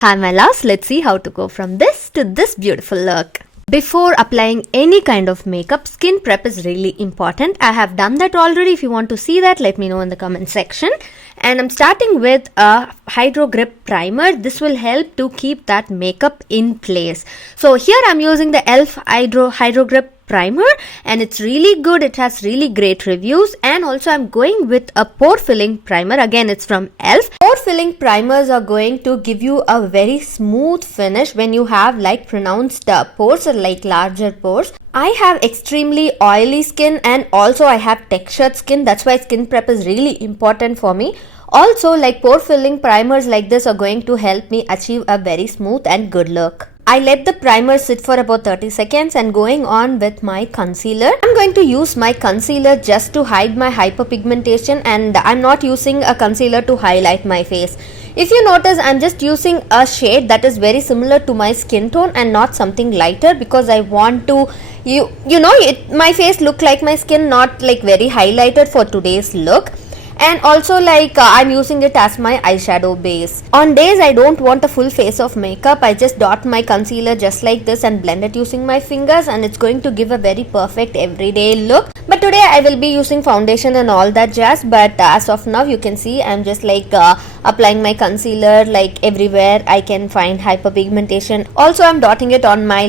Hi my loves, let's see how to go from this to this beautiful look. Before applying any kind of makeup, skin prep is really important. I have done that already. If you want to see that, let me know in the comment section. And I'm starting with a Hydro Grip primer. This will help to keep that makeup in place. So here I'm using the e.l.f. Hydro Grip primer and it's really good. It has really great reviews. And also I'm going with a pore filling primer. Again, it's from e.l.f. Pore filling primers are going to give you a very smooth finish when you have like pronounced pores or like larger pores. I have extremely oily skin and also I have textured skin. That's why skin prep is really important for me. Also, like pore filling primers like this are going to help me achieve a very smooth and good look. I let the primer sit for about 30 seconds and going on with my concealer. I'm going to use my concealer just to hide my hyperpigmentation, and I'm not using a concealer to highlight my face. If you notice, I'm just using a shade that is very similar to my skin tone and not something lighter because I want to my face look like my skin, not like very highlighted for today's look. And also I'm using it as my eyeshadow base. On days I don't want a full face of makeup, I just dot my concealer just like this and blend it using my fingers, and it's going to give a very perfect everyday look. But today I will be using foundation and all that jazz, but as of now you can see I'm just applying my concealer like everywhere I can find hyperpigmentation. Also I'm dotting it on my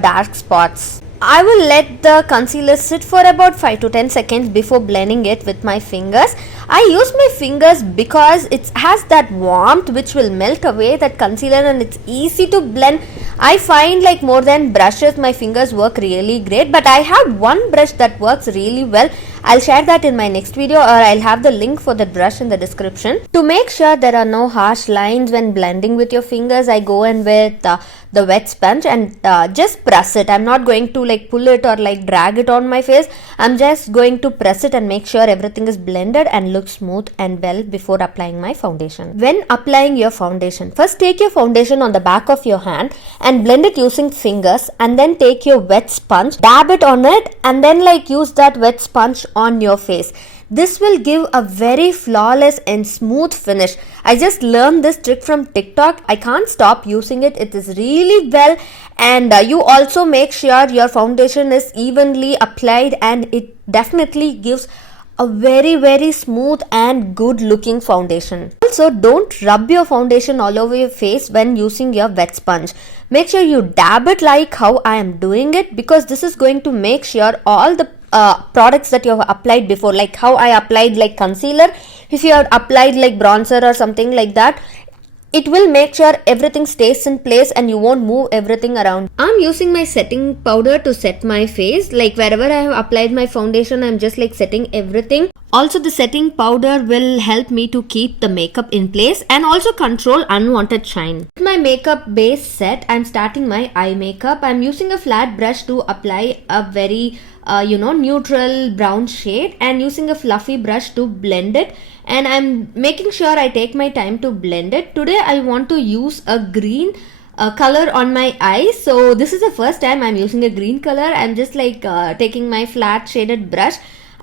dark spots. I will let the concealer sit for about 5 to 10 seconds before blending it with my fingers. I use my fingers because it has that warmth which will melt away that concealer and it's easy to blend. I find like more than brushes, my fingers work really great, but I have one brush that works really well. I'll share that in my next video, or I'll have the link for the brush in the description. To make sure there are no harsh lines when blending with your fingers, I go in with the wet sponge and just press it. I'm not going to pull it or drag it on my face. I'm just going to press it and make sure everything is blended and looks smooth and well before applying my foundation. When applying your foundation, first take your foundation on the back of your hand and blend it using fingers, and then take your wet sponge, dab it on it, and then use that wet sponge on your face. This will give a very flawless and smooth finish. I just learned this trick from TikTok. I can't stop using it. It is really well, and you also make sure your foundation is evenly applied, and it definitely gives a very smooth and good looking foundation. Also, don't rub your foundation all over your face when using your wet sponge. Make sure you dab it like how I am doing it, because this is going to make sure all the products that you have applied before, like how I applied concealer, if you have applied bronzer or something like that, it will make sure everything stays in place and you won't move everything around. I'm using my setting powder to set my face. Wherever I have applied my foundation, I'm just setting everything. Also, the setting powder will help me to keep the makeup in place and also control unwanted shine. With my makeup base set, I'm starting my eye makeup. I'm using a flat brush to apply a very neutral brown shade, and using a fluffy brush to blend it, and I'm making sure I take my time to blend it. Today I want to use a green color on my eyes, so this is the first time I'm using a green color. I'm just taking my flat shaded brush.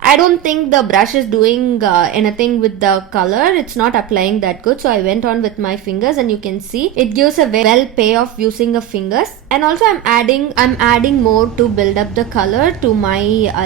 I don't think the brush is doing anything with the color. It's not applying that good, so I went on with my fingers, and you can see it gives a well payoff using a fingers. And also I'm adding more to build up the color to my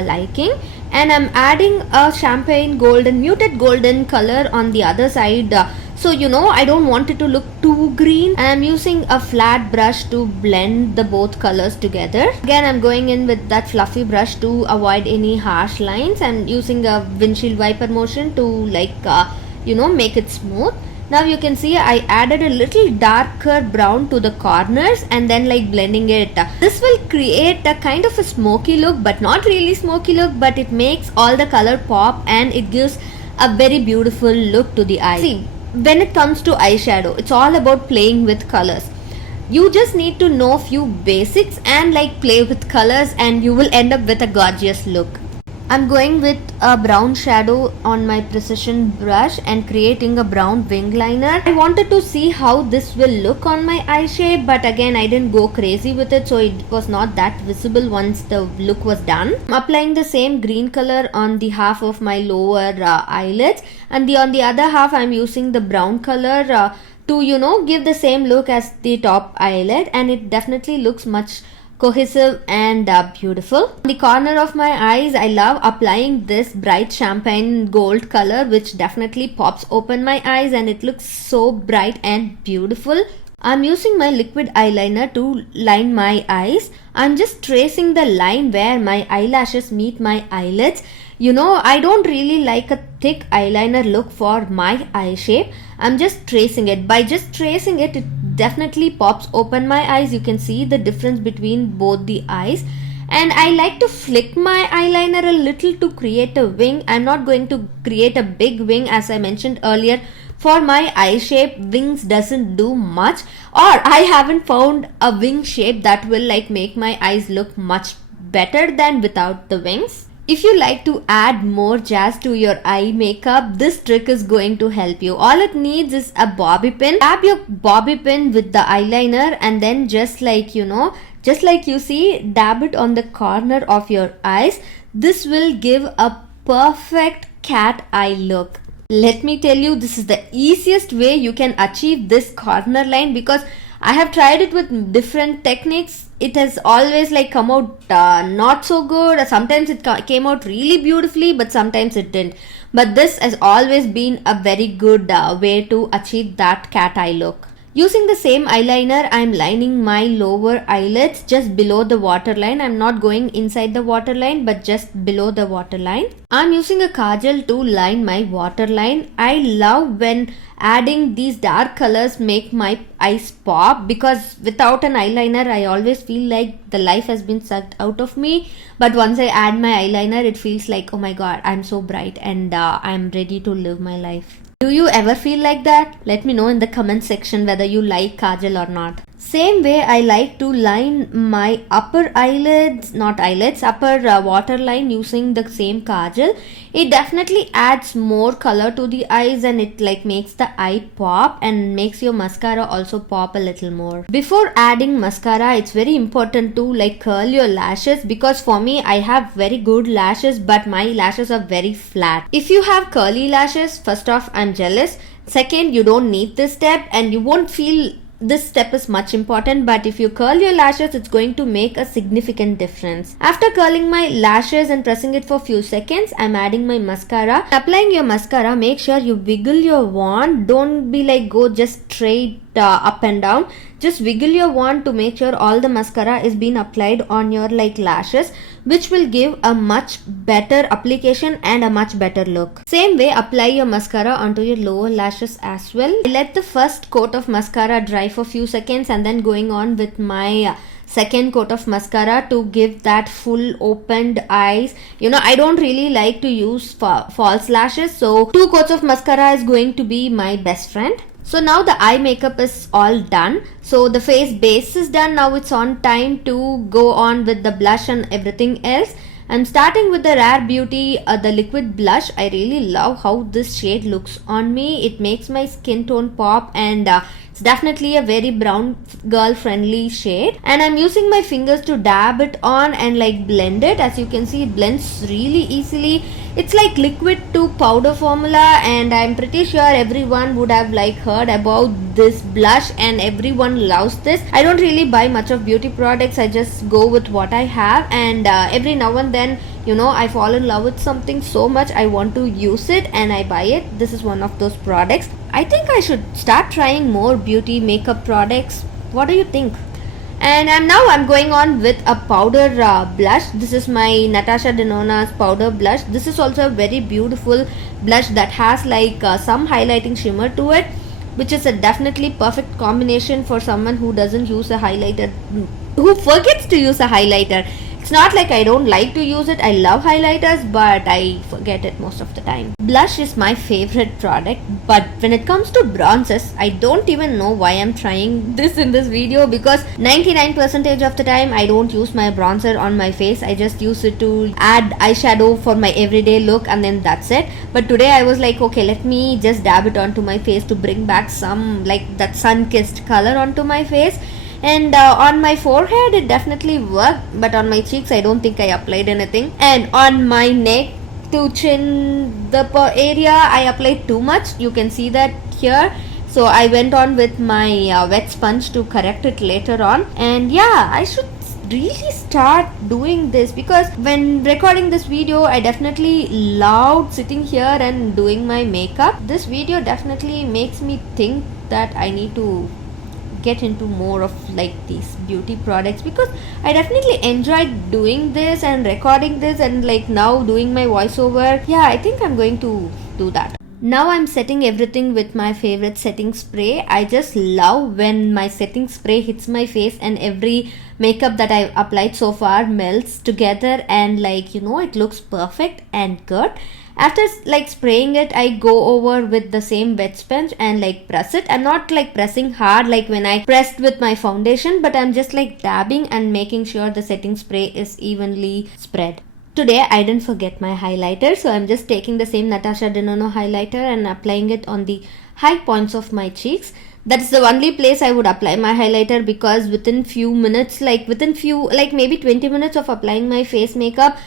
liking, and I'm adding a champagne golden, muted golden color on the other side. So I don't want it to look too green, and I'm using a flat brush to blend the both colors together. Again, I'm going in with that fluffy brush to avoid any harsh lines, and using a windshield wiper motion to make it smooth. Now you can see I added a little darker brown to the corners and then blending it. This will create a kind of a smoky look, but not really smoky look, but it makes all the color pop and it gives a very beautiful look to the eye. See, when it comes to eyeshadow, it's all about playing with colors. You just need to know few basics and play with colors, and you will end up with a gorgeous look. I'm going with a brown shadow on my precision brush and creating a brown wing liner. I wanted to see how this will look on my eye shape, but again I didn't go crazy with it, so it was not that visible once the look was done. I'm applying the same green color on the half of my lower eyelids, and on the other half I'm using the brown color to, give the same look as the top eyelid, and it definitely looks much cohesive and beautiful. On the corner of my eyes, I love applying this bright champagne gold color, which definitely pops open my eyes and it looks so bright and beautiful. I'm using my liquid eyeliner to line my eyes. I'm just tracing the line where my eyelashes meet my eyelids. I don't really like a thick eyeliner look for my eye shape. I'm just tracing it. By just tracing it, it definitely pops open my eyes. You can see the difference between both the eyes. And I like to flick my eyeliner a little to create a wing. I'm not going to create a big wing, as I mentioned earlier. For my eye shape, wings doesn't do much, or I haven't found a wing shape that will make my eyes look much better than without the wings. If you like to add more jazz to your eye makeup, this trick is going to help you. All it needs is a bobby pin. Grab your bobby pin with the eyeliner and then just like you see, dab it on the corner of your eyes. This will give a perfect cat eye look. Let me tell you, this is the easiest way you can achieve this corner line, because I have tried it with different techniques. It has always come out not so good. Sometimes it came out really beautifully, but sometimes it didn't. But this has always been a very good way to achieve that cat eye look. Using the same eyeliner, I am lining my lower eyelids just below the waterline. I am not going inside the waterline, but just below the waterline. I am using a kajal to line my waterline. I love when adding these dark colors make my eyes pop, because without an eyeliner, I always feel like the life has been sucked out of me. But once I add my eyeliner, it feels like, oh my god, I'm so bright and I'm ready to live my life. Do you ever feel like that? Let me know in the comment section whether you like kajal or not. Same way, I like to line my upper eyelids, upper waterline using the same kajal. It definitely adds more color to the eyes, and it makes the eye pop and makes your mascara also pop a little more. Before adding mascara, it's very important to curl your lashes, because for me, I have very good lashes, but my lashes are very flat. If you have curly lashes, first off, I'm jealous. Second, you don't need this step and you won't feel this step is much important, but if you curl your lashes, it's going to make a significant difference. After curling my lashes and pressing it for a few seconds, I'm adding my mascara. Applying your mascara, make sure you wiggle your wand. Don't be go just straight up and down. Just wiggle your wand to make sure all the mascara is being applied on your lashes, which will give a much better application and a much better look. Same way, apply your mascara onto your lower lashes as well. I let the first coat of mascara dry for a few seconds and then going on with my second coat of mascara to give that full opened eyes. I don't really like to use false lashes, so 2 coats of mascara is going to be my best friend. So now the eye makeup is all done. So the face base is done. Now it's on time to go on with the blush and everything else. I'm starting with the Rare Beauty, the liquid blush. I really love how this shade looks on me. It makes my skin tone pop, and it's definitely a very brown girl friendly shade. And I'm using my fingers to dab it on and blend it. As you can see, it blends really easily. It's like liquid to powder formula, and I'm pretty sure everyone would have heard about this blush and everyone loves this. I don't really buy much of beauty products. I just go with what I have, and every now and then I fall in love with something so much I want to use it and I buy it. This is one of those products. I think I should start trying more beauty makeup products. What do you think? And I'm going on with a powder blush. This is my Natasa Denona's powder blush. This is also a very beautiful blush that has some highlighting shimmer to it, which is a definitely perfect combination for someone who doesn't use a highlighter, who forgets to use a highlighter. It's not like I don't like to use it. I love highlighters, but I forget it most of the time. Blush is my favorite product, but when it comes to bronzers, I don't even know why I'm trying this in this video, because 99% of the time I don't use my bronzer on my face. I just use it to add eyeshadow for my everyday look, and then that's it. But today I was like, okay, let me just dab it onto my face to bring back some that sun-kissed color onto my face. And on my forehead it definitely worked, but on my cheeks I don't think I applied anything. And on my neck to chin, the area, I applied too much. You can see that here. So I went on with my wet sponge to correct it later on. And yeah, I should really start doing this, because when recording this video I definitely loved sitting here and doing my makeup. This video definitely makes me think that I need to get into more of like these beauty products, because I definitely enjoyed doing this and recording this, and like now doing my voiceover. Yeah, I think I'm going to do that. Now I'm setting everything with my favorite setting spray. I just love when my setting spray hits my face and every makeup that I've applied so far melts together, and like, you know, it looks perfect and good. After like spraying it, I go over with the same wet sponge and like press it. I'm not like pressing hard like when I pressed with my foundation, but I'm just like dabbing and making sure the setting spray is evenly spread. Today I didn't forget my highlighter, so I'm just taking the same Natasa Denona highlighter and applying it on the high points of my cheeks. That's the only place I would apply my highlighter, because within few minutes, like maybe 20 minutes of applying my face makeup,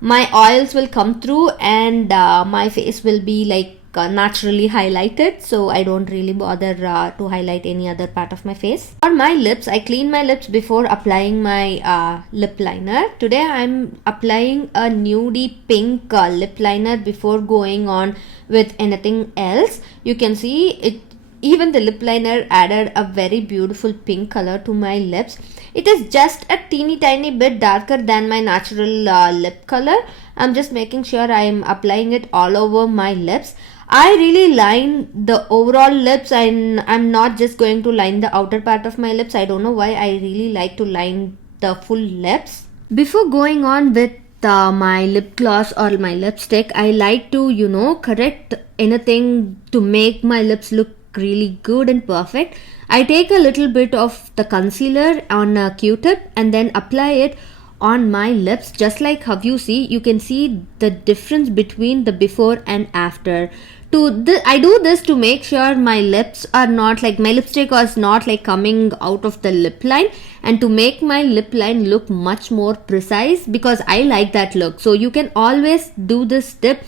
my oils will come through and my face will be like naturally highlighted, so I don't really bother to highlight any other part of my face. For my lips, I clean my lips before applying my lip liner. Today I'm applying a nudie pink lip liner before going on with anything else. You can see it, even the lip liner added a very beautiful pink color to my lips. It is just a teeny tiny bit darker than my natural lip color. I'm just making sure I'm applying it all over my lips. I really line the overall lips, and I'm not just going to line the outer part of my lips. I don't know why, I really like to line the full lips. Before going on with my lip gloss or my lipstick, I like to, you know, correct anything to make my lips look really good and perfect. I take a little bit of the concealer on a Q-tip and then apply it on my lips, just like how you see. You can see the difference between the before and after. I do this to make sure my lips are not like, my lipstick is not like coming out of the lip line, and to make my lip line look much more precise, because I like that look. So you can always do this tip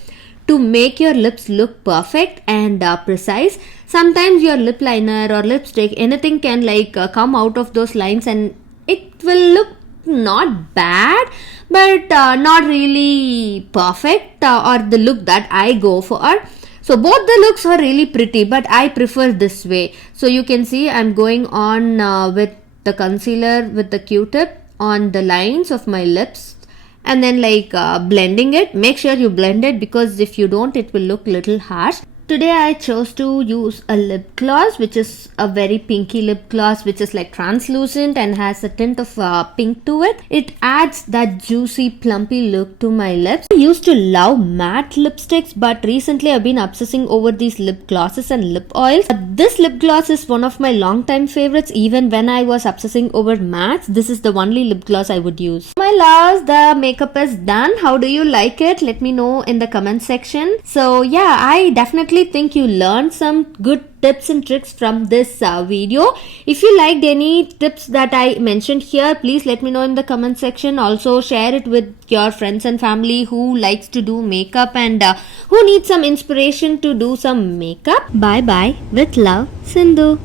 to make your lips look perfect and precise. Sometimes your lip liner or lipstick, anything can like come out of those lines and it will look not bad, but not really perfect or the look that I go for. So both the looks are really pretty, but I prefer this way. So you can see I'm going on with the concealer with the Q-tip on the lines of my lips, and then like blending it. Make sure you blend it, because if you don't, it will look little harsh. Today I chose to use a lip gloss, which is a very pinky lip gloss, which is like translucent and has a tint of pink to it. It adds that juicy plumpy look to my lips. I used to love matte lipsticks, but recently I've been obsessing over these lip glosses and lip oils. This lip gloss is one of my long time favorites. Even when I was obsessing over mattes, this is the only lip gloss I would use. My loves, the makeup is done. How do you like it? Let me know in the comment section. So yeah, I definitely think you learned some good tips and tricks from this video. If you liked any tips that I mentioned here, please let me know in the comment section. Also share it with your friends and family who likes to do makeup and who needs some inspiration to do some makeup. Bye bye. With love, Sindhu.